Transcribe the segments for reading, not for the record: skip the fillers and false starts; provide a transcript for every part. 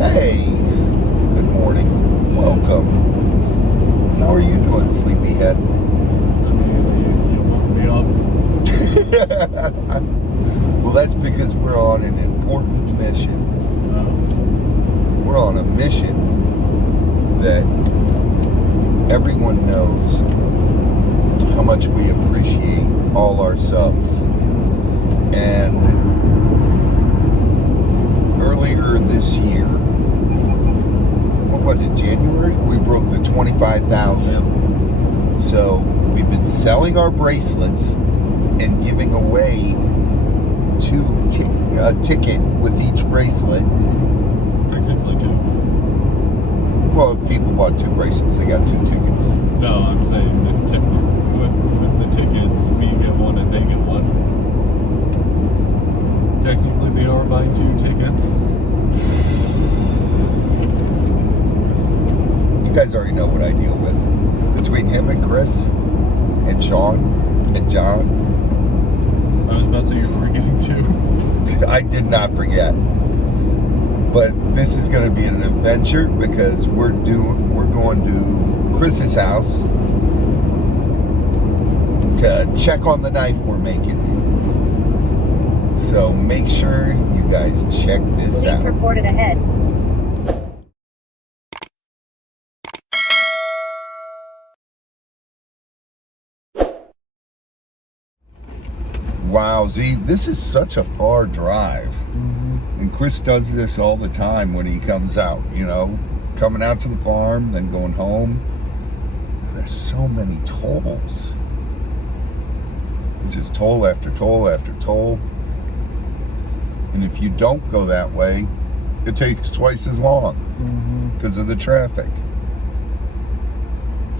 Hey, good morning. Welcome. How are you doing, sleepyhead? You woke me up. Well, that's because we're on an important mission. We're on a mission that everyone knows how much we appreciate all our subs. And earlier this year, what was it, January? We broke the 25,000. So we've been selling our bracelets and giving away a ticket with each bracelet. Technically two. Well, if people bought two bracelets, they got 2 tickets. No, I'm saying that with the tickets, we get one and they get one. Technically, they are buying 2 tickets. You guys already know what I deal with. Between him and Chris and Sean and John. I was about to say you're forgetting 2. I did not forget. But this is going to be an adventure because we're going to Chris's house to check on the knife we're making. So make sure you guys check this out. Police reported ahead. Wow, Z, this is such a far drive. And Chris does this all the time when he comes out, coming out to the farm, then going home. And there's so many tolls. It's just toll after toll after toll. And if you don't go that way, it takes twice as long because of the traffic.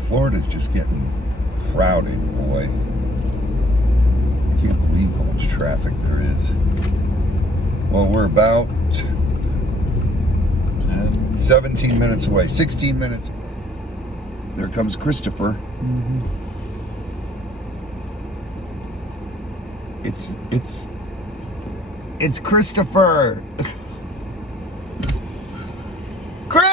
Florida's just getting crowded, boy. I can't believe how much traffic there is. Well, we're about 17 minutes away, 16 minutes. There comes Christopher. It's Christopher. Chris!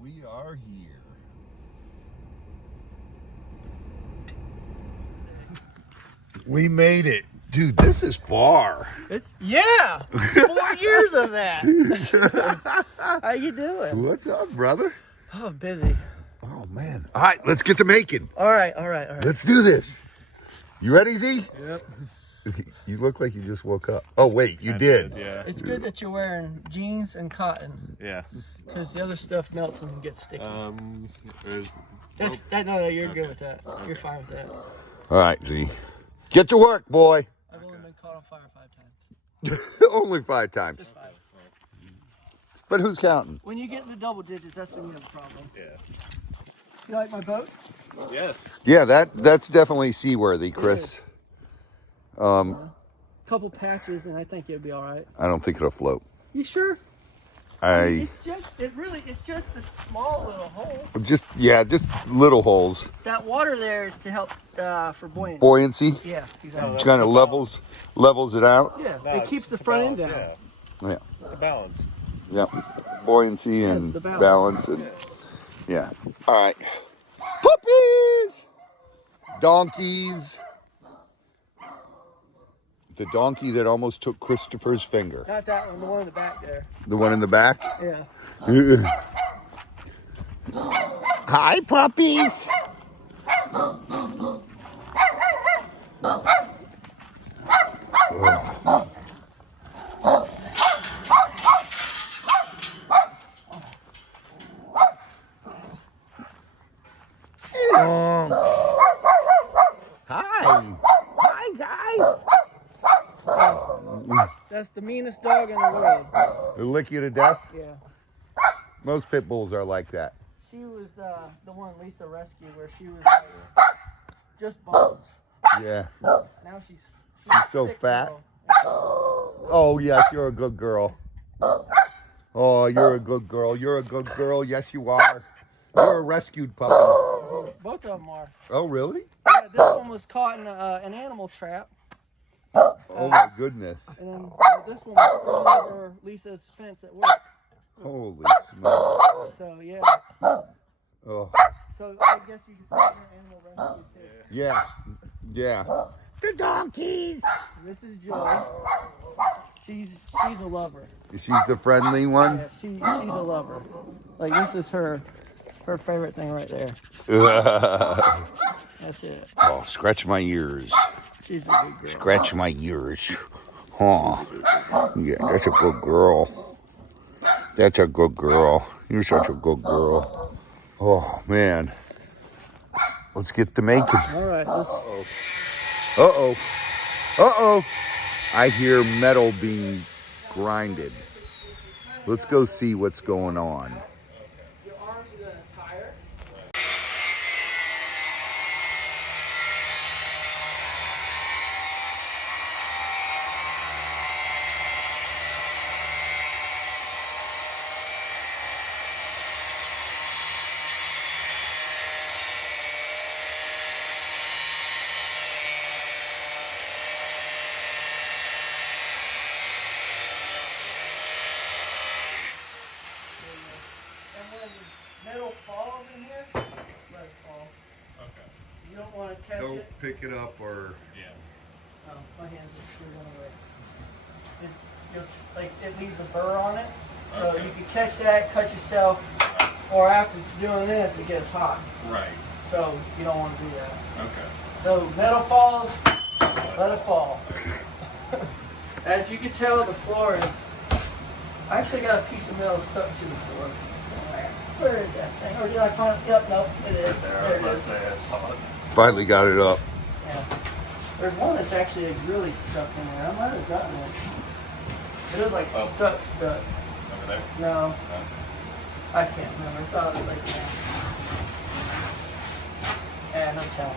We are here. We made it. Dude, this is far. It's 4 years of that. How you doing? What's up, brother? Oh, busy. Oh, man. All right, let's get to making. All right. Let's do this. You ready, Z? Yep. You look like you just woke up. Oh, wait, you did. Yeah. It's good that you're wearing jeans and cotton Yeah. because the other stuff melts and gets sticky. There's. No, you're good with that. You're fine with that. All right, Z. Get to work, boy. I've only been caught on fire 5 times. Only 5 times. Just 5. But who's counting? When you get in the double digits, that's when you have a problem. Yeah. You like my boat? Yes. Yeah, that's definitely seaworthy, Chris. Couple patches, and I think you'll be all right. I don't think it'll float. You sure? It's just a small little hole. Just little holes. That water there is to help for buoyancy. Buoyancy. Yeah, exactly. Kind of levels it out. Yeah, it keeps the front end down. Yeah. The balance. Yeah. Buoyancy and the balance and yeah. All right. Puppies. Donkeys. The donkey that almost took Christopher's finger. Not that one, the one in the back there. The one in the back? Yeah. Hi, puppies. Hi, guys. That's the meanest dog in the world. They'll lick you to death? Yeah. Most pit bulls are like that. She was the one Lisa rescued where she was just bones. Yeah. Now she's so thick fat. girl. Oh, yes, you're a good girl. Oh, you're a good girl. You're a good girl. Yes, you are. You're a rescued puppy. Both of them are. Oh, really? Yeah, this one was caught in an animal trap. Oh, my goodness. And then this one was thrown over Lisa's fence at work. Holy smokes. So, yeah. Oh, So, I guess you can see your animal rescue too. yeah. Yeah. The donkeys. This is Joy. She's a lover. She's the friendly one? Yeah, she's a lover. Like, this is her favorite thing right there. That's it. Oh, scratch my ears. She's a good girl. Scratch my ears. Huh. Yeah, that's a good girl. That's a good girl. You're such a good girl. Oh, man. Let's get to making. All right, let's. Uh-oh. Uh-oh. I hear metal being grinded. Let's go see what's going on. Your arms are going to tire. And when the metal falls in here, let it fall. Okay. You don't want to catch it. pick it up or... Yeah. Oh, my hands are screwed on the way. Just, like, it leaves a burr on it. So Okay. you can catch that, cut yourself, or after doing this, it gets hot. Right. So you don't want to do that. Okay. So metal falls, let it fall. As you can tell, the floor is. I actually got a piece of metal stuck to the floor somewhere. Where is that thing? Or did I find it? Yep, nope, it is. There it is. I saw it. Finally got it up. Yeah. There's one that's actually really stuck in there. I might have gotten it. It was like stuck. Over there? No, No. I can't remember. I thought it was like that. Yeah, no telling.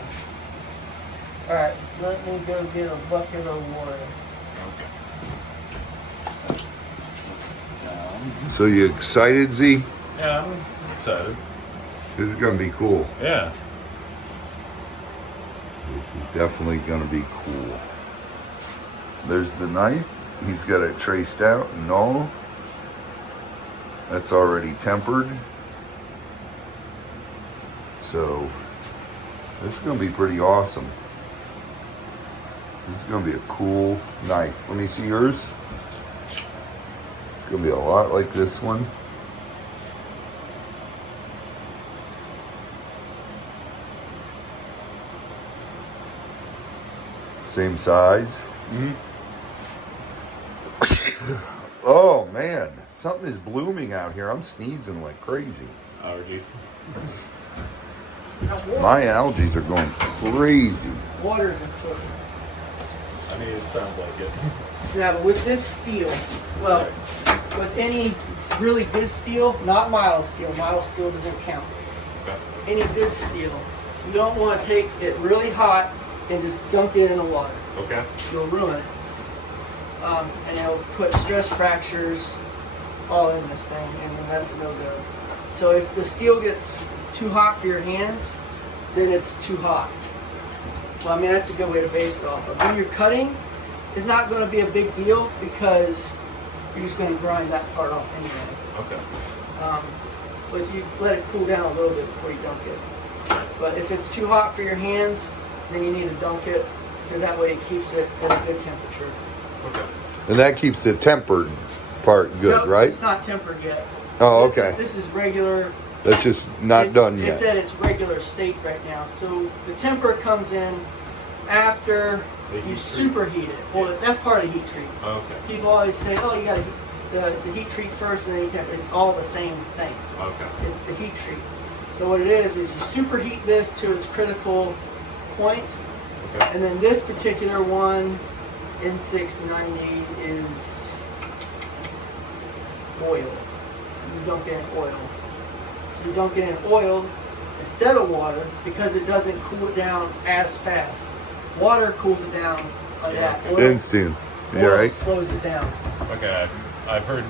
Alright, let me go get a bucket of water. Okay. Down. So you excited, Z? Yeah, I'm excited. This is going to be cool. Yeah. This is definitely going to be cool. There's the knife. He's got it traced out and all. That's already tempered. So this is going to be pretty awesome. This is going to be a cool knife. Let me see yours. It's going to be a lot like this one. Same size. Mm-hmm. Oh man, something is blooming out here. I'm sneezing like crazy. Allergies. My allergies are going crazy. Water is important. I mean, it sounds like it. Yeah, but with this steel, well, with any really good steel, not mild steel doesn't count. Okay. Any good steel, you don't want to take it really hot and just dunk it in the water. Okay. You'll ruin it. And it'll put stress fractures all in this thing, and that's no good. So if the steel gets too hot for your hands, then it's too hot. Well, I mean, that's a good way to base it off of. When you're cutting, it's not going to be a big deal because you're just going to grind that part off anyway. Okay. But you let it cool down a little bit before you dunk it. But if it's too hot for your hands, then you need to dunk it because that way it keeps it at a good temperature. Okay. And that keeps the tempered part good, Nope, right? It's not tempered yet. Oh, This okay. is- This is regular. That's just not done It's yet. at its regular state right now. So the temper comes in after The heat you treat. superheat it. Well, that's part of the heat treat. Okay. People always say, "Oh, you got to the heat treat first, and then you temper." It's all the same thing. Okay. It's the heat treat. So what it is you superheat this to its critical point, Okay. and then this particular one, N690, is oil. You dunk it in oil. So you dunk it in oil instead of water because it doesn't cool it down as fast. Water cools it down like that. Oil, Instant. Yeah, oil right? slows it down. Okay. I've heard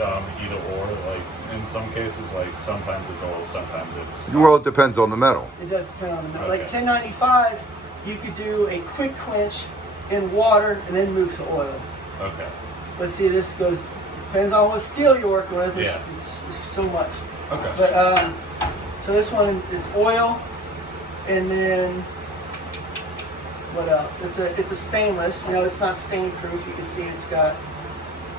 either or. Like in some cases, like sometimes it's oil, sometimes it's. Well, it depends on the metal. It does depend on the metal. Okay. Like 1095, you could do a quick quench in water and then move to oil. Okay. But see, this depends on what steel you work with. Yeah. It's so much. Okay. But so this one is oil, and then what else? It's a stainless. You know, it's not stain proof. You can see it's got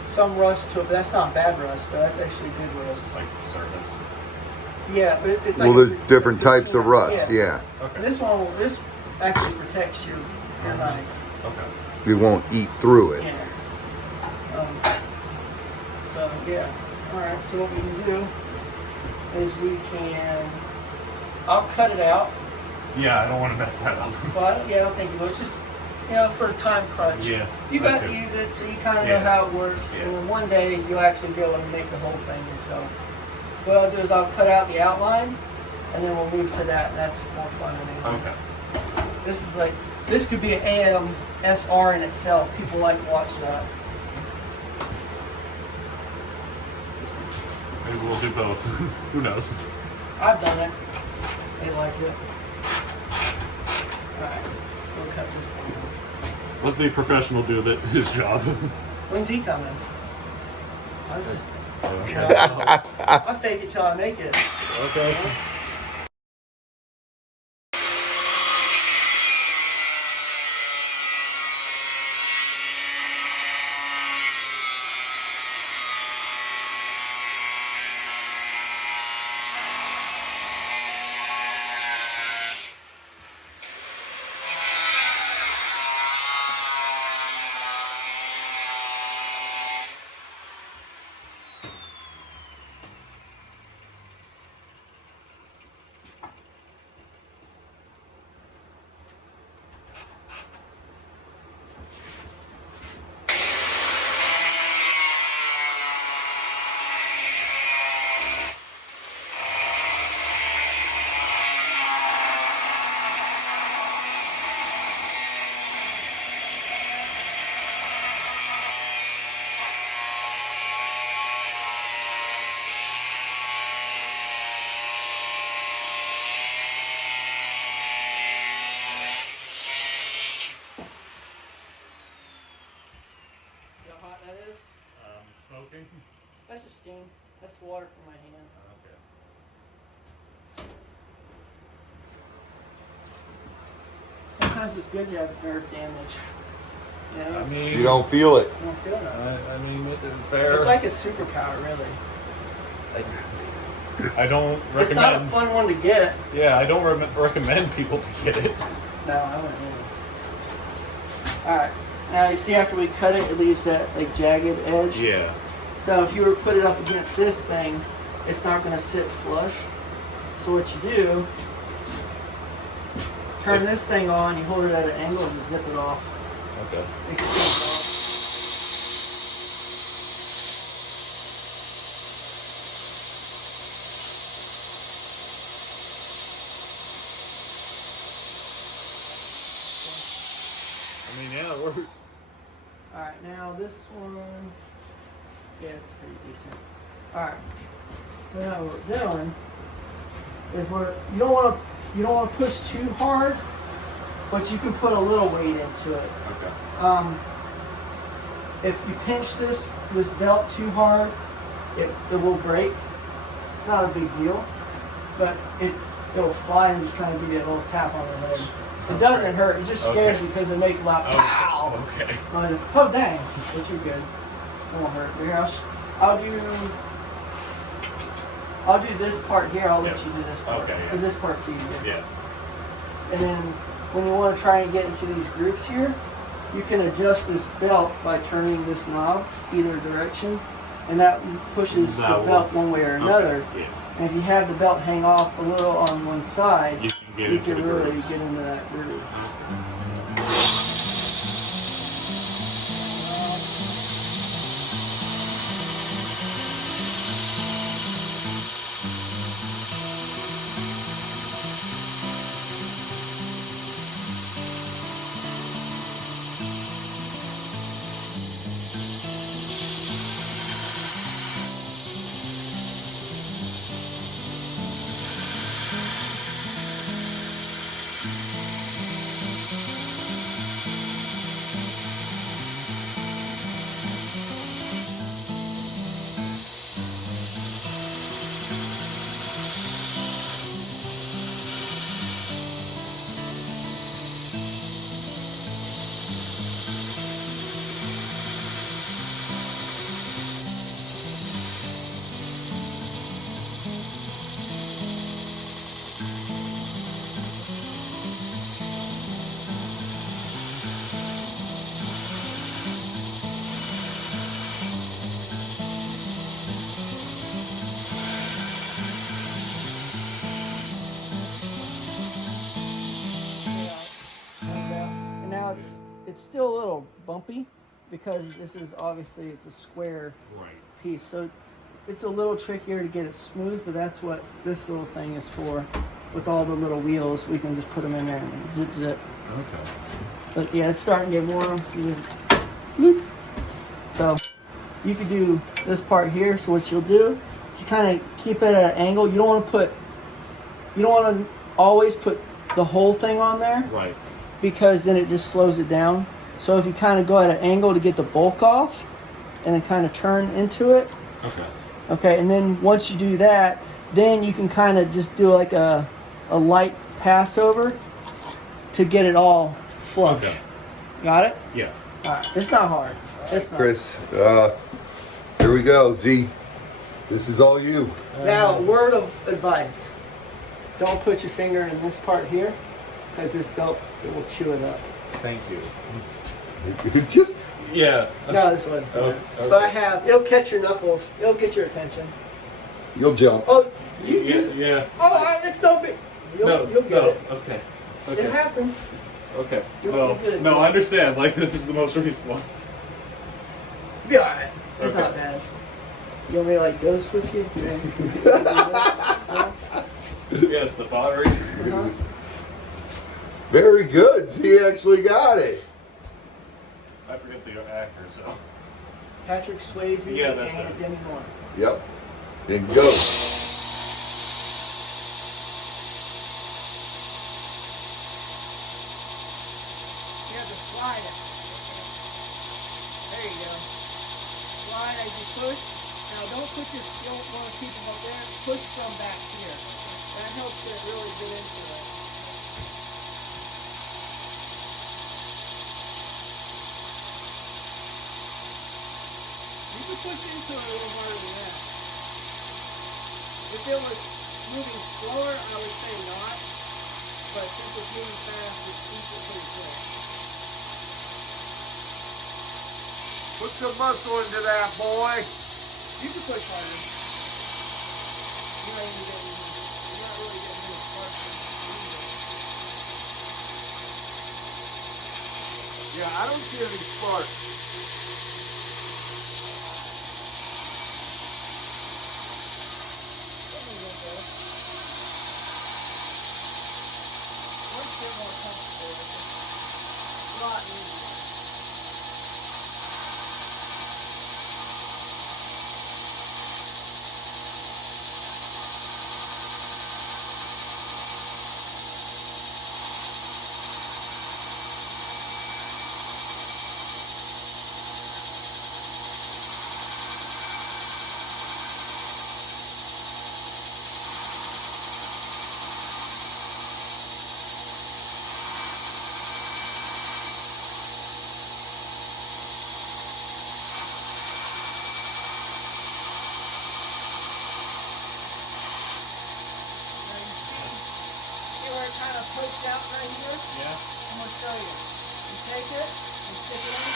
some rust to it, but that's not bad rust. That's actually good rust. Like surface. Yeah, but it's like Well, there's different types of rust. Yeah. Yeah. Okay. This actually protects your knife. Okay. We won't eat through it. Yeah. So yeah. All right. So what we can do is I'll cut it out. Yeah, I don't want to mess that up. Well, I don't think you will. It's just, for a time crunch. Yeah. You that got to too. use it so you kind of Yeah. know how it works. Yeah. And then one day you'll actually be able to make the whole thing yourself. What I'll do is I'll cut out the outline, and then we'll move to that, and that's more fun than anything. Okay. This could be an AMSR in itself. People like to watch that. Maybe we'll do both. Who knows? I've done it. They like it. Alright, we'll cut this thing out. Let the professional do his job. When's he coming? I'm just... I fake it till I make it. Okay. See how hot that is? Smoking? That's just steam. That's water from my hand. Okay. Sometimes it's good to have nerve damage. You know? I mean, You don't feel it. You don't feel nothing. I mean, it's fair. It's like a superpower, really. I don't recommend. It's not a fun one to get. Yeah, I don't recommend people to get it. No, I wouldn't either. Alright, now you see after we cut it, it leaves that like jagged edge. Yeah. So if you were to put it up against this thing, it's not going to sit flush. So what you do, turn this thing on, you hold it at an angle and zip it off. Okay. Makes it come off. I mean, yeah, it works. Alright, now this one, yeah, it's pretty decent. Alright, so now what we're doing is you don't want to push too hard, but you can put a little weight into it. Okay. If you pinch this belt too hard, it will break. It's not a big deal, but it'll fly and just kind of give you a little tap on the head. It doesn't hurt. It just scares you because it makes a loud pow. Okay. Oh dang! But you're good. It won't hurt. Here, I'll do this part here. I'll let you do this part Okay, yeah. because this part's easier. Yeah. And then when you want to try and get into these grooves here, you can adjust this belt by turning this knob either direction, and that pushes the belt one way or another. Okay. Yeah. And if you have the belt hang off a little on one side, You can really grooves. get into that groove. it's still a little bumpy because this is obviously it's a square Right. piece, so it's a little trickier to get it smooth. But that's what this little thing is for. With all the little wheels, we can just put them in there and zip zip. Okay. But yeah, it's starting to get warm. Whoop. So you could do this part here. So what you'll do is you kind of keep it at an angle. You don't want to always put the whole thing on there, Right. because then it just slows it down. So if you kind of go at an angle to get the bulk off, and then kind of turn into it. Okay. Okay, and then once you do that, then you can kind of just do like a light pass over to get it all flush. Okay. Got it? Yeah. All right. It's not hard. It's not. Chris, here we go. Z, this is all you. Now, word of advice: don't put your finger in this part here, because this belt it will chew it up. Thank you. Just Yeah. No, this wasn't. Okay. But I have. It'll catch your knuckles. It'll get your attention. you'll jump. Oh, Yeah. it's no big. You'll get it. Okay. It happens. Okay. You'll Well, get it. no, I understand. Like, this is the most recent one. Be alright. It's Okay. not bad. You want me to like ghost with you? Yes, the pottery. Uh-huh. Very good. Z actually got it. I forget the actor, so. Patrick Swayze Yeah, that's and it. Demi Moore. Yep. Then go. You have to slide it. There you go. Slide as you push. Now don't put your, you don't want to keep them up there. Push from back here. That helps it really get into it. You can push into it a little harder than that. If it was moving slower, I would say not. But since it's moving fast, it keeps it pretty quick. Put some muscle into that, boy. You can push harder. You're not even getting, you're not really getting any sparks. Yeah, I don't see any sparks. Once you're more comfortable with it, it's a lot easier. Pushed out right here. Yeah. I'm going to show you. You take it and stick it in.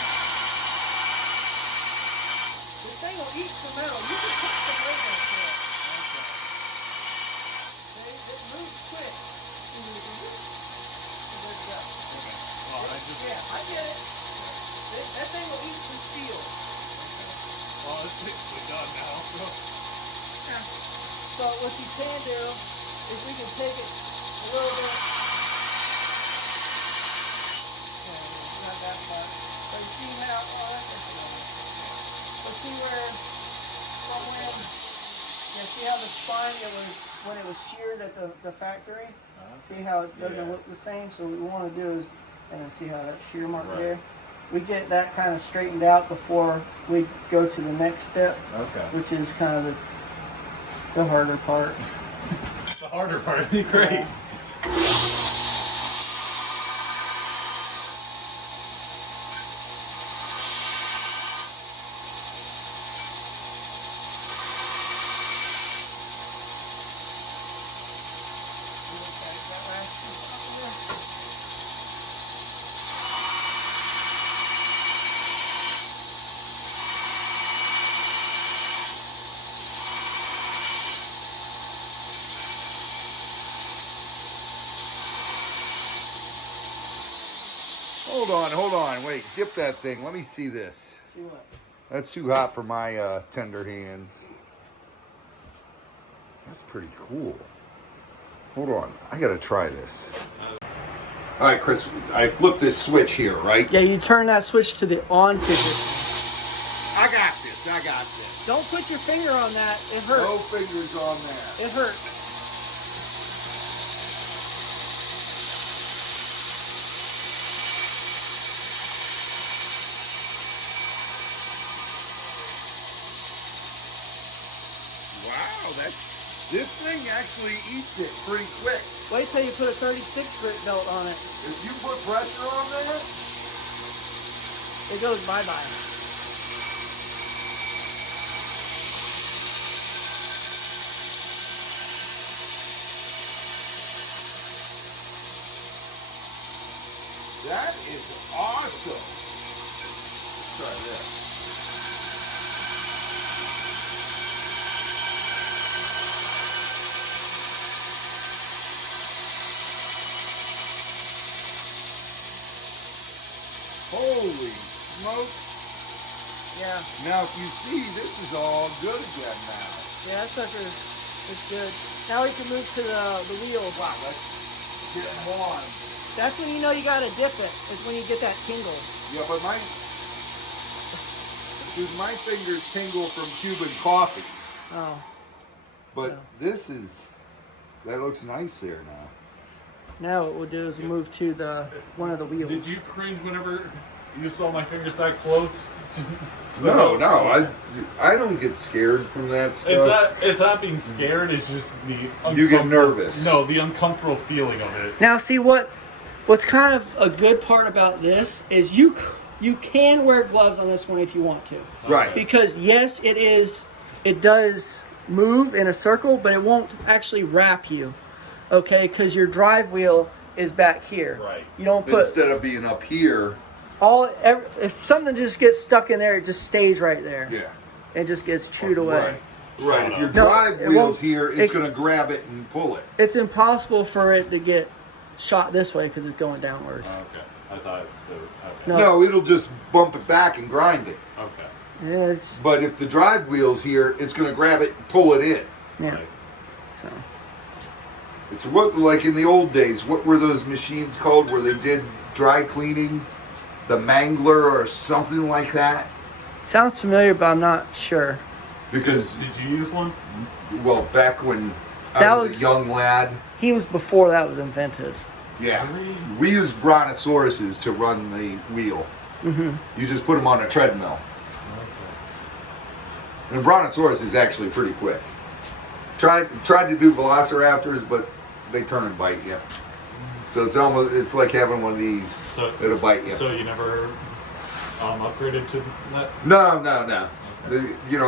This thing will eat some metal. You can put some weight into it. Okay. It moves quick. And you can whoop. And there you go. Okay. Well, I just. Yeah, I get it. That thing will eat some steel. Well, it's basically done now. So. Yeah. So what you can do is we can take it a little bit. Not that much. But you see how, oh, that's good. But see where, from when, yeah, see how the spine, it was, when it was sheared at the factory? See how it doesn't look the same? So what we want to do is, and then see how that shear mark Right. there? We get that kind of straightened out before we go to the next step, Okay. which is kind of the harder part. The harder part. Great. Hold on. Wait, dip that thing. Let me see this. See what? That's too hot for my tender hands. That's pretty cool. Hold on. I got to try this. All right, Chris. I flipped this switch here, right? Yeah, you turn that switch to the on pivot. I got this. Don't put your finger on that. It hurts. No fingers on that. It hurts. Wow, this thing actually eats it pretty quick. Wait till you put a 36 grit belt on it. If you put pressure on that, It goes bye-bye. that is awesome. Try this. Holy smokes. Yeah. Now, if you see, this is all good again now. Yeah, that sucker is good. Now we can move to the wheels. Wow, let's get them on. That's when you know you gotta dip it. Is when you get that tingle. Yeah, but my fingers tingle from Cuban coffee. Oh. But this that looks nice there now. Now what we'll do is move to one of the wheels. Did you cringe whenever you saw my fingers that close? No, I don't get scared from that stuff. It's not being scared. It's just You get nervous. No, the uncomfortable feeling of it. Now see what's kind of a good part about this is you can wear gloves on this one if you want to. Right. Because yes, it does move in a circle, but it won't actually wrap you. Okay, because your drive wheel is back here. Right. You don't put Instead of being up here. if something just gets stuck in there, it just stays right there. Yeah. It just gets chewed away. Right. If your No, drive it wheel's won't- here, it's going to grab it and pull it. It's impossible for it to get shot this way because it's going downward. Okay. I thought okay. No. No, it'll just bump it back and grind it. Okay. Yeah, it's But if the drive wheel's here, it's going to grab it and pull it in. yeah. Right. So It's what, like in the old days, what were those machines called where they did dry cleaning? The Mangler or something like that? sounds familiar, but I'm not sure. Because, Did you use one? well, back when I That was was- a young lad, He was before that was invented. yeah, we used brontosauruses to run the wheel. Mm-hmm. You just put them on a treadmill. And a brontosaurus is actually pretty quick. Tried to do velociraptors, but they turn and bite you. So it's like having one of these. So It'll bite you. So you never upgraded to that? No.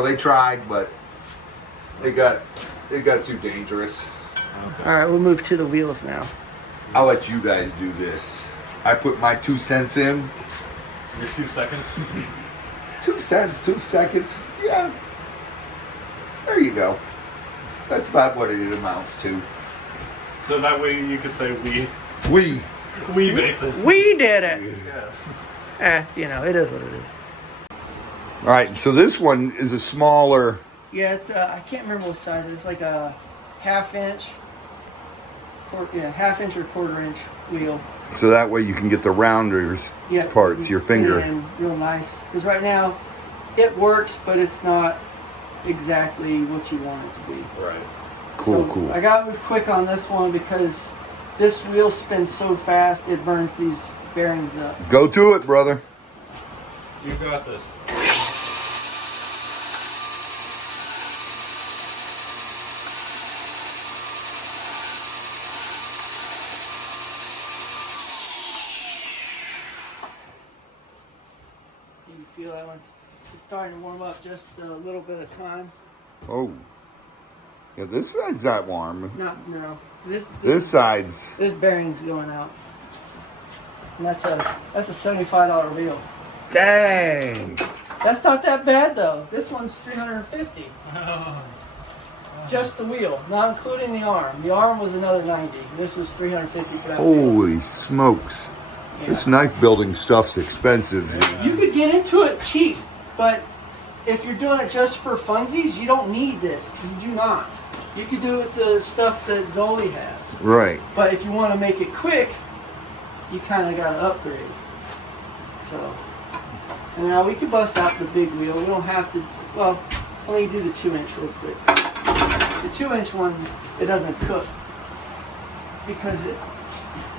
They tried, but it got too dangerous. Okay. All right, we'll move to the wheels now. I'll let you guys do this. I put my 2 cents in. Your 2 seconds. 2 cents, 2 seconds. Yeah. There you go. That's about what it amounts to. So that way you could say We. we made this. We did it. Yes. It is what it is. All right, so this one is a smaller. Yeah, it's I can't remember what size it is. It's like a half-inch or quarter-inch wheel. So that way you can get the rounders parts, your Fit it finger. in real nice. Because right now, it works, but it's not exactly what you want it to be. Right. Cool. I got to move quick on this one because this wheel spins so fast it burns these bearings up. Go to it, brother. You got this. You can feel that one's it's starting to warm up just a little bit of time. Oh. Yeah, this side's not warm. No. This side's. This bearing's going out. And that's a $75 wheel. Dang. That's not that bad though. This one's $350. Just the wheel, not including the arm. The arm was another $90. This was $350 for that wheel. Holy smokes. This knife building stuff's expensive. You could get into it cheap, but if you're doing it just for funsies, you don't need this. You do not. You could do it with the stuff that Zoli has. Right. But if you want to make it quick, you kind of got to upgrade. So, and now we can bust out the big wheel. We don't have to, well, let me do the 2-inch real quick. The 2-inch one, it doesn't cook because it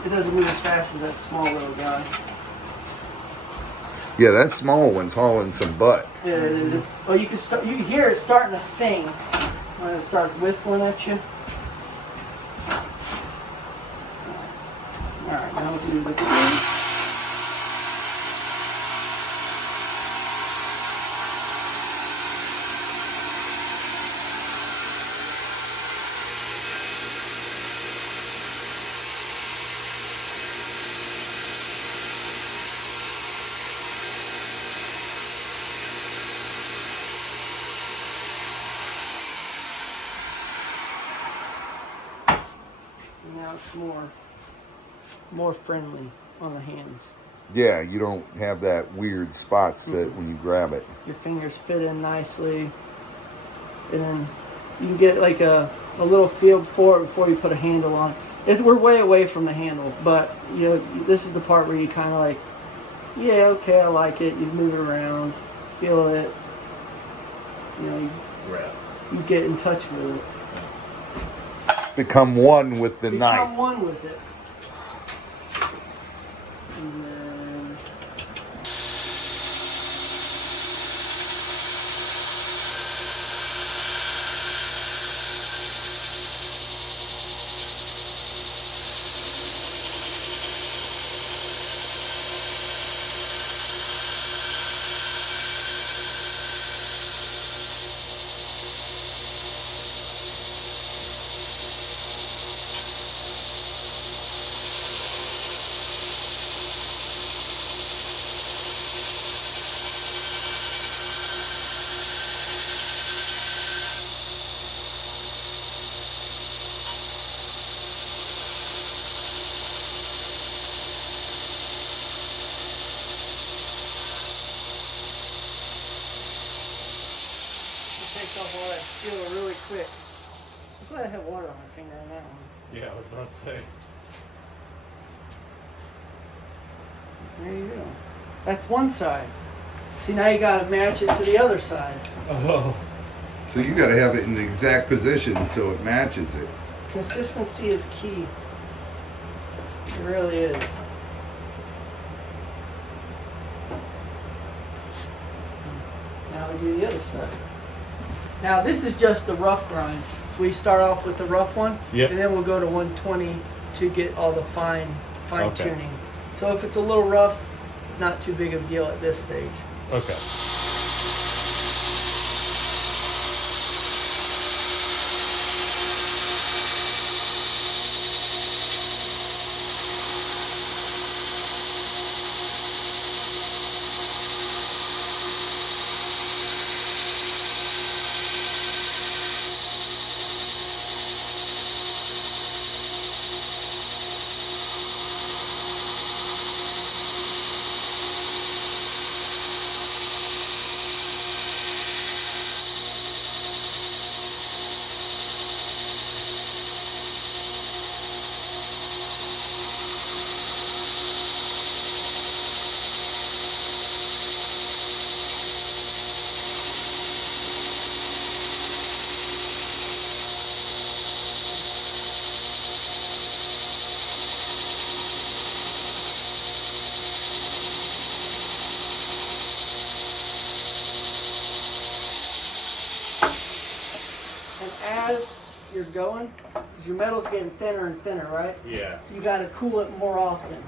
doesn't move as fast as that small little guy. Yeah, that small one's hauling some butt. It's, oh, you can hear it starting to sing when it starts whistling at you. All right, now we'll do the 2. Now it's more friendly on the hands. Yeah, you don't have that weird spots that when you grab it. Your fingers fit in nicely, and then you can get like a little feel before you put a handle on. We're way away from the handle, but you know this is the part where you kind of like, yeah, okay, I like it. You move it around, feel it. You know, you get in touch with it. Become one with the knife. Become one with it. And then takes off all that steel really quick. I'm glad I have water on my finger on that one. Yeah, I was about to say. There you go. That's one side. See, now you got to match it to the other side. Oh. So you got to have it in the exact position so it matches it. Consistency is key. It really is. Now we do the other side. Now this is just the rough grind. So we start off with the rough one, Yep. and then we'll go to 120 to get all the fine Okay. tuning. So if it's a little rough, not too big of a deal at this stage. Okay. And as you're going, because your metal's getting thinner and thinner, right? Yeah. So you got to cool it more often,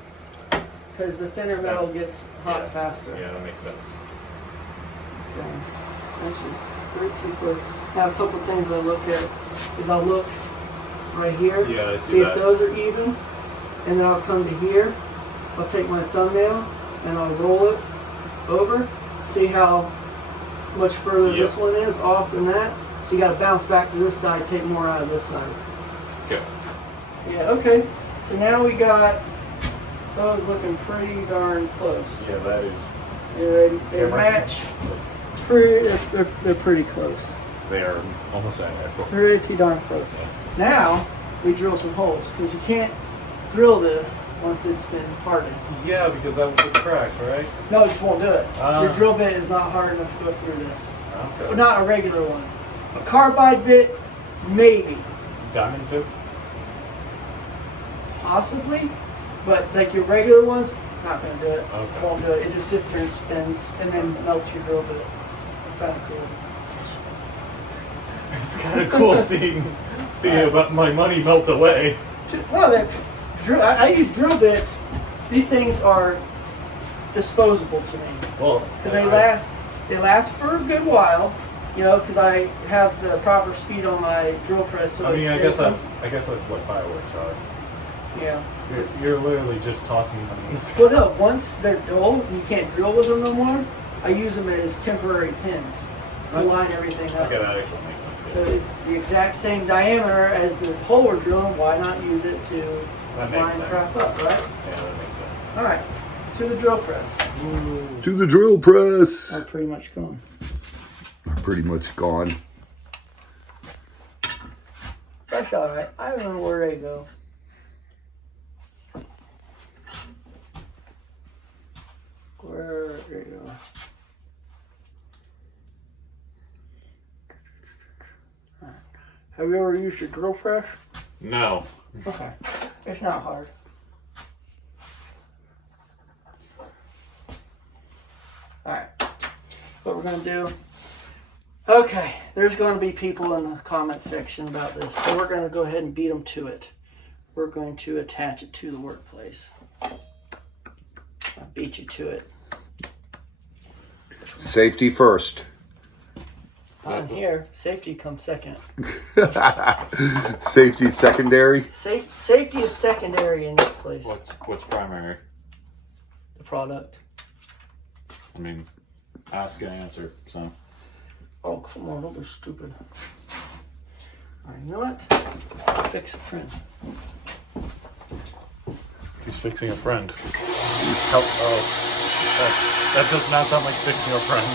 because the thinner metal gets hot faster. Yeah, that makes sense. Okay. It's actually very too quick. Now a couple things I look at is I'll look right here, Yeah, I see if that. those are even, and then I'll come to here. I'll take my thumbnail and I'll roll it over, see how much further Yep. this one is off than that. So you got to bounce back to this side, take more out of this side. Okay. Yeah, okay. So now we got those looking pretty darn close. Yeah, that is. They Camera? match. They're pretty close. They are almost identical. Pretty darn close. Now we drill some holes because you can't drill this once it's been hardened. Yeah, because that would crack, right? No, it just won't do it. Ah. Your drill bit is not hard enough to go through this. Okay. But not a regular one. A carbide bit, maybe. Diamond tip? Possibly. But like your regular ones, not going to do it. Okay. Won't do it. It just sits there and spins and then melts your drill bit. It's kind of cool. It's kind of cool seeing about my money melt away. Well, I use drill bits. These things are disposable to me. Well, Because they last for a good while, you know, because I have the proper speed on my drill press. So I mean, I it's- guess that's what fireworks are. yeah. You're literally just tossing money. Well, no, once they're dull, you can't drill with them no more. I use them as temporary pins to line everything up. Okay, that actually makes sense. So it's the exact same diameter as the hole we're drilling. Why not use it to That makes line sense. crap up, right? Yeah, that makes sense. All right, to the drill press. To the drill press. I'm pretty much gone. Pretty much gone. That's all right. I don't know where they go. Where they go. Have you ever used a drill press? No. Okay. It's not hard. Alright. What we're going to do. Okay. There's going to be people in the comment section about this. So we're going to go ahead and beat them to it. We're going to attach it to the workplace. I'll beat you to it. Safety first. On here, safety comes second. Safety secondary. Safety is secondary in this place. What's primary? The product. I mean, ask and answer. So. Oh, come on, don't be stupid. All right, you know what? Fix a friend. He's fixing a friend. That does not sound like fixing a friend.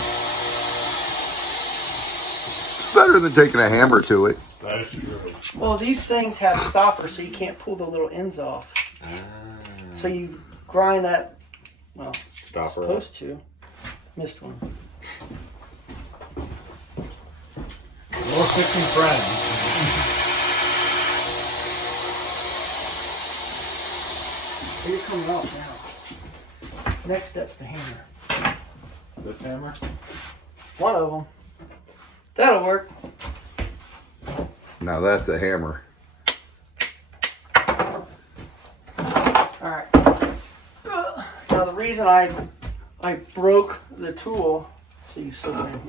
Better than taking a hammer to it. That is true. Well, these things have stoppers, so you can't pull the little ends off. So you grind that. Well, Stopper. supposed to. Missed one. More fixing friends. You're coming off now. Next step's the hammer. This hammer? One of them. That'll work. Now that's a hammer. All right. Now the reason I broke the tool, so you sit in here.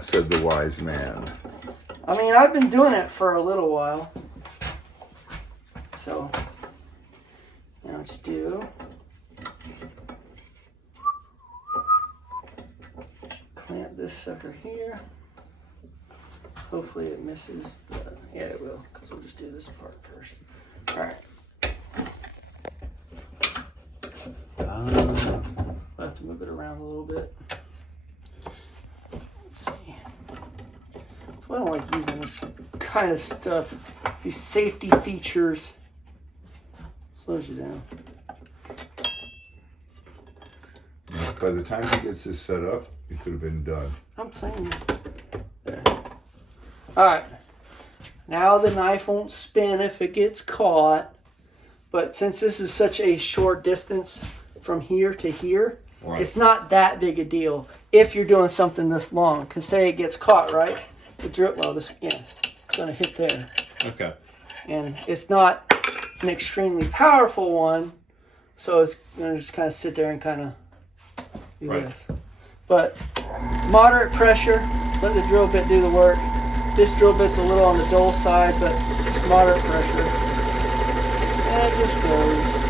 Said the wise man. I mean, I've been doing it for a little while. So, now what you do, clamp this sucker here. Hopefully it misses the, yeah it will, because we'll just do this part first. Alright. I'll have to move it around a little bit. Let's see. That's why I don't like using this kind of stuff. These safety features. Slows you down. By the time he gets this set up, it could have been done. I'm saying. There. Alright. Now the knife won't spin if it gets caught. But since this is such a short distance from here to here, Right. it's not that big a deal if you're doing something this long. Because say it gets caught, right? The drill, well, this, yeah, it's going to hit there. Okay. And it's not an extremely powerful one, so it's going to just kind of sit there and kind of do Right. this. But moderate pressure, let the drill bit do the work. This drill bit's a little on the dull side, but just moderate pressure. And it just goes.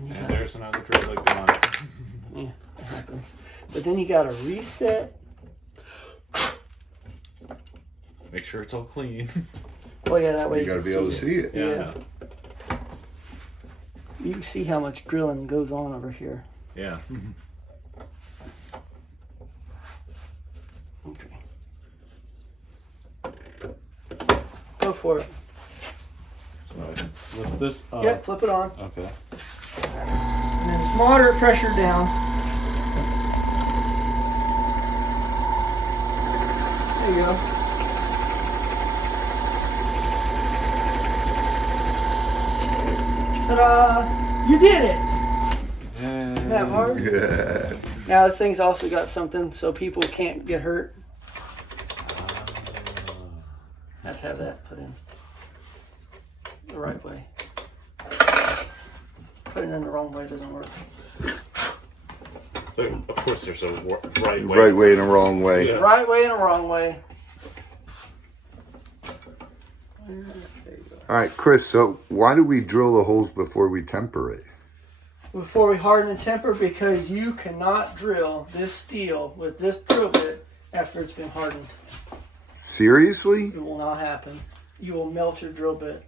And there's another drill bit gone. Yeah, it happens. But then you got to reset sure it's all clean. Well, yeah, that way You got to be able to see it. Yeah. You can see how much drilling goes on over here. Yeah. Okay. Go for it. So I can flip this up. Yep, flip it on. Okay. And then it's moderate pressure down. There you go. Ta-da! You did it! Isn't that hard? Yeah. Now this thing's also got something so people can't get hurt. Have to have that put in the right way. Putting it in the wrong way doesn't work. So, of course, there's a right way. Right way and a wrong way. Yeah. Right way and a wrong way. There you go. All right, Chris, so why do we drill the holes before we temper it? Before we harden and temper, because you cannot drill this steel with this drill bit after it's been hardened. Seriously? It will not happen. You will melt your drill bit.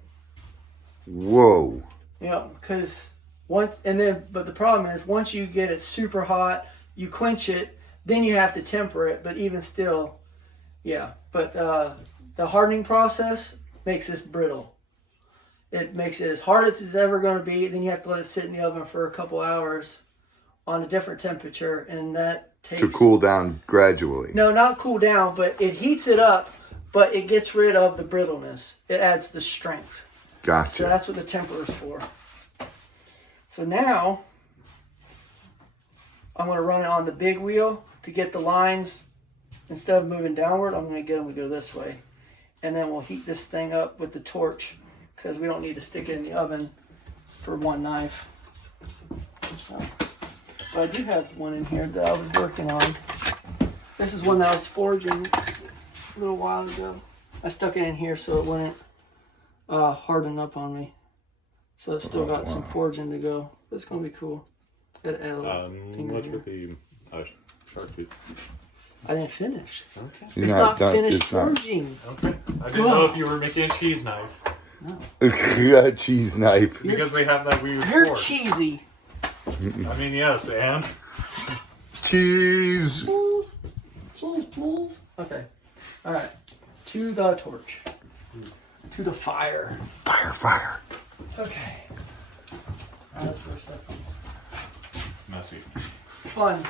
Whoa. Yeah, because but the problem is once you get it super hot, you quench it, then you have to temper it. But even still, yeah. But the hardening process makes this brittle. It makes it as hard as it's ever going to be. Then you have to let it sit in the oven for a couple hours on a different temperature, and that takes To cool down gradually. No, not cool down, but it heats it up, but it gets rid of the brittleness. It adds the strength. Gotcha. So that's what the temper is for. So now, I'm going to run it on the big wheel to get the lines. Instead of moving downward, I'm going to get them to go this way. And then we'll heat this thing up with the torch because we don't need to stick it in the oven for one knife. So, but I do have one in here that I was working on. This is one that I was forging a little while ago. I stuck it in here so it wouldn't harden up on me. So it's still got some forging to go. It's going to be cool. Gotta add a little finger What's here. with the shark tooth? I didn't finish. Okay. It's not done- finished it's not- forging. Okay. I didn't know if you were making a cheese knife. A cheese knife. Because they have that weird You're fork. cheesy. I mean, yes, and Cheese. Please. Cheese, please. Okay. All right. To the torch. To the fire. Fire, fire. Okay. All right, let's first step is messy. fun.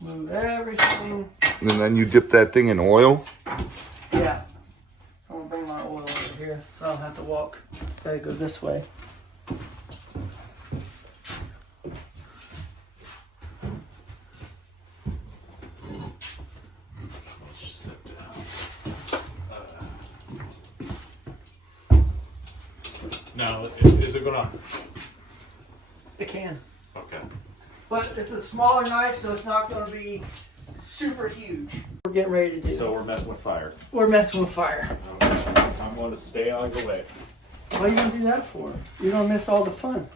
Move everything. And then you dip that thing in oil. Yeah. I'm gonna bring my oil over here so I don't have to walk. Gotta go this way. Let's just sit down. Now, is it gonna? It can. Okay. But it's a smaller knife, so it's not gonna be super huge. We're getting ready to do. So we're messing with fire. We're messing with fire. Okay. I'm going to stay out of the way What are you gonna do that for? You're gonna miss all the fun.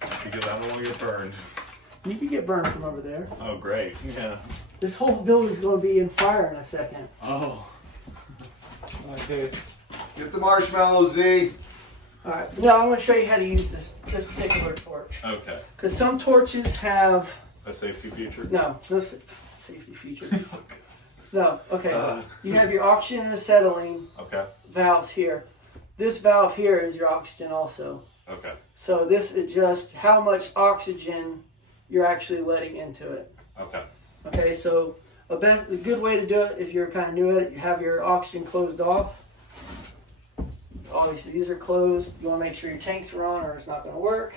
because I don't want to get burned. You could get burned from over there. Oh, great. Yeah. This whole building's gonna be in fire in a second. Oh. Okay. Get the marshmallows, Z. Alright, now I'm gonna show you how to use this particular torch. Okay. Because some torches have A safety feature. no safety features. No, okay. You have your oxygen and acetylene Okay. valves here. This valve here is your oxygen also. Okay. So this adjusts how much oxygen you're actually letting into it. Okay. Okay, so a good way to do it if you're kind of new at it, you have your oxygen closed off. Obviously these are closed. You want to make sure your tanks are on or it's not going to work.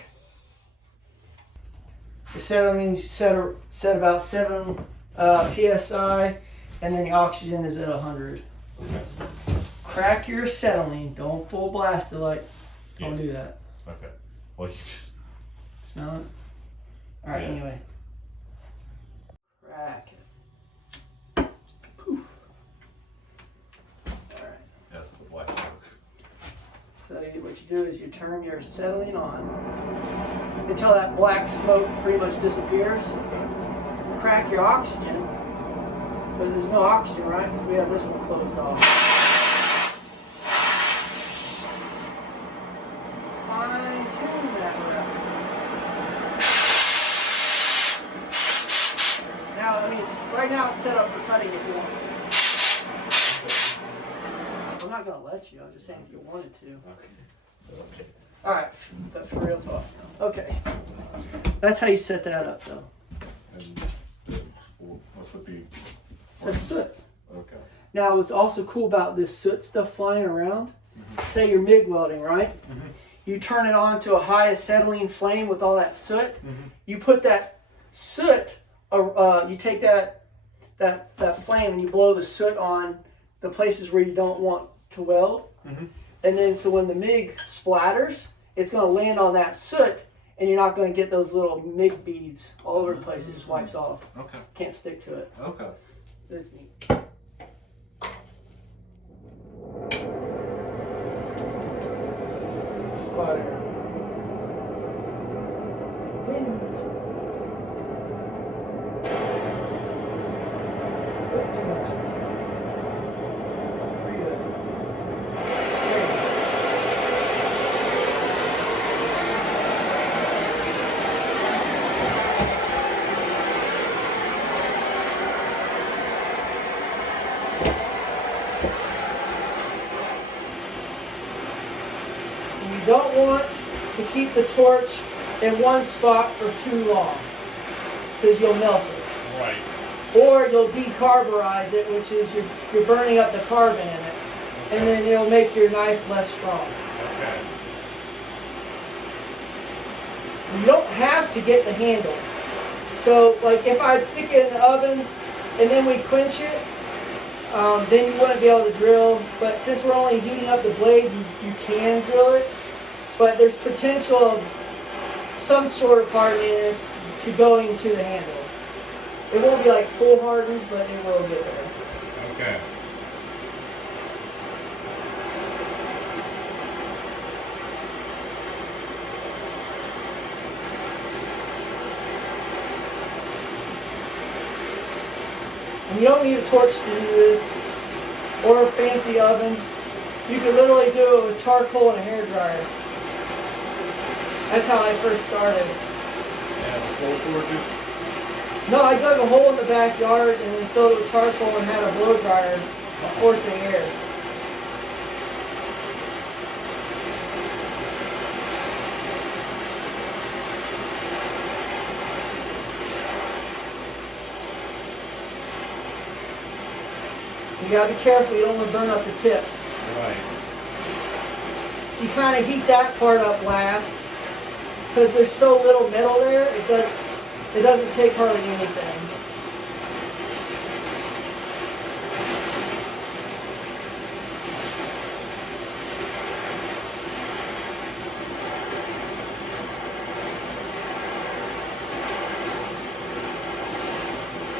The acetylene set about 7 psi, and then the oxygen is at 100. Okay. Crack your acetylene. Don't full blast it like. Don't do that. Okay. Well, you just. Smell it? Alright, Yeah. anyway. Crack it. Poof. Alright. That's the black smoke. So what you do is you turn your acetylene on until that black smoke pretty much disappears. Crack your oxygen. But there's no oxygen, right? Because we have this one closed off. Fine tune that rest. Now, I mean, right now it's set up for cutting if you want to. I'm not going to let you. I'm just saying if you wanted to. Okay. All right, but for real talk. Okay. That's how you set that up, though. And what's with the... That's soot. Okay. Now, what's also cool about this soot stuff flying around, say you're MIG welding, right? You turn it on to a high acetylene flame with all that soot. You put that soot, you take that flame and you blow the soot on the places where you don't want to weld. And then so when the MIG splatters, it's going to land on that soot and you're not going to get those little MIG beads all over the place. It just wipes off. Okay. Can't stick to it. Okay. That's neat. Fire. Wind. Way too much. Pretty good. You don't want to keep the torch in one spot for too long because you'll melt it. Right. Or you'll decarburize it, which is you're burning up the carbon in it. And then it'll make your knife less strong. Okay. You don't have to get the handle. So like if I'd stick it in the oven and then we quench it, then you wouldn't be able to drill. But since we're only heating up the blade, you can drill it. But there's potential of some sort of hardness to going to the handle. It won't be like full hardened, but it will get there. Okay. And you don't need a torch to do this, or a fancy oven. You can literally do it with charcoal and a hairdryer. That's how I first started. And full torches. No, I dug a hole in the backyard and then filled it with charcoal and had a blow dryer forcing air. You gotta be careful, you don't want to burn up the tip. Right. So you kind of heat that part up last, because there's so little metal there, it doesn't take hardly anything.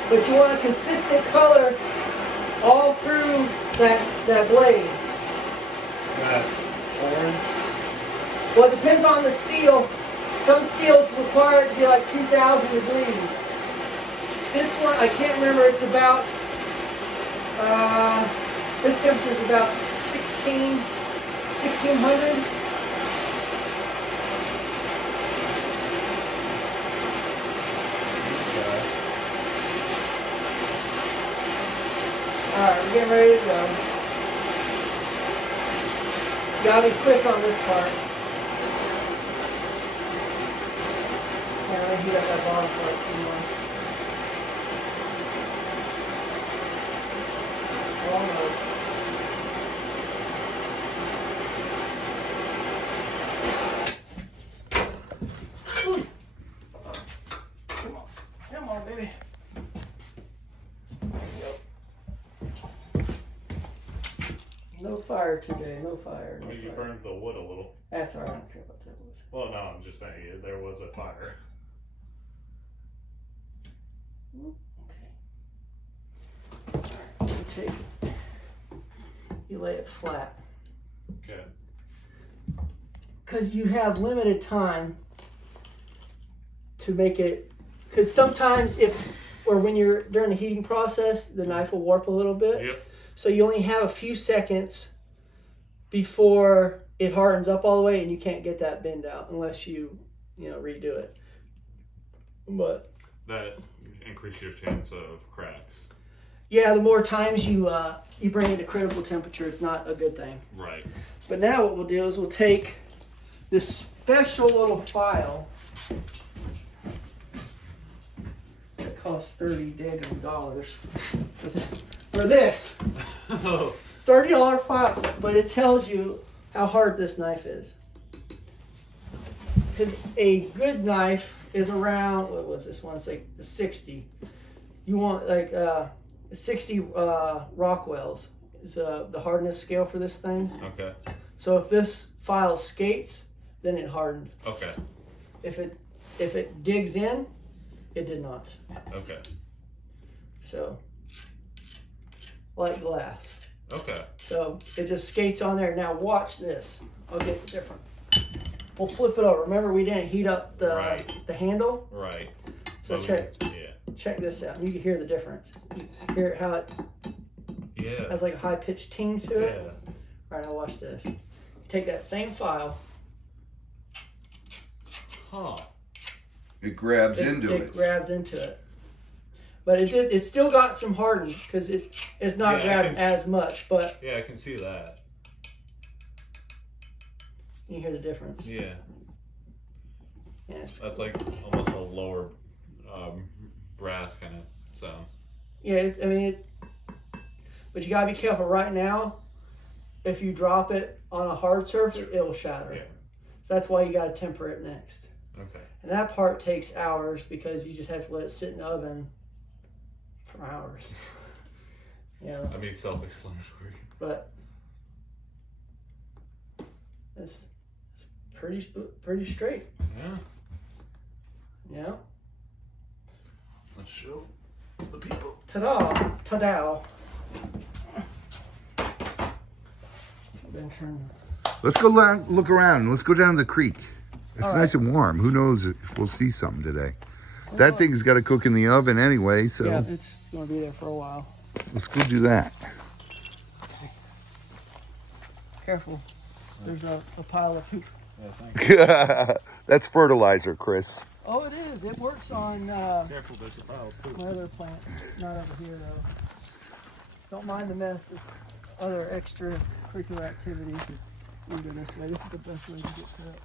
But you want a consistent color all through that blade. That orange. Well, it depends on the steel. Some steels require it to be like 2,000 degrees. This one, I can't remember, it's about, this temperature is about 1600. Alright, we're getting ready to go. You gotta be quick on this part. Yeah, let me heat up that bottom part some more. Almost. Ooh. Come on, baby. No fire today, no fire. I No mean, you fire. burned the wood a little. That's alright, I don't care about that wood. Well, no, I'm just saying there was a fire. Okay. Alright, you take it. You lay it flat. Okay. Because you have limited time to make it. Because sometimes if or when you're during the heating process, the knife will warp a little bit. Yep. So you only have a few seconds before it hardens up all the way, and you can't get that bend out unless you redo it. But that increases your chance of cracks. Yeah, the more times you bring it to critical temperature, it's not a good thing. Right. But now what we'll do is we'll take this special little file that costs $30 for this. $30 file, but it tells you how hard this knife is. Because a good knife is around, what was this one? It's like 60. You want like 60 Rockwells is the hardness scale for this thing. Okay. So if this file skates, then it hardened. Okay. If it digs in, it did not. Okay. So like glass. Okay. So it just skates on there. Now watch this. I'll get different. We'll flip it over. Remember we didn't heat up the handle? Right. So check this out. You can hear the difference. You hear how it has like a high pitched ting to it. Yeah. All right, now watch this. Take that same file. Huh. It grabs into it. It grabs into it. But it still got some hardened because it's not grabbing as much. But yeah, I can see that. You hear the difference. Yeah. Yeah, that's like almost a lower brass kind of sound. Yeah, but you gotta be careful. Right now, if you drop it on a hard surface, it will shatter. Yeah. So that's why you gotta temper it next. Okay. And that part takes hours because you just have to let it sit in the oven for hours. I mean, self-explanatory. But it's pretty straight. Yeah. Yeah. Let's show the people. Ta-da! Ta-da! Then turn. Let's go look around. Let's go down the creek. It's All nice and warm. Who knows if we'll see something today. That thing's got to cook in the oven anyway, so Yeah, it's going to be there for a while. let's go do that. Careful. There's a pile of poop. That's fertilizer, Chris. Oh, it is. It works on Careful, there's a pile of poop. my other plants. Not over here, though. Don't mind the mess. It's other extracurricular activities. We go this way. This is the best way to get to it.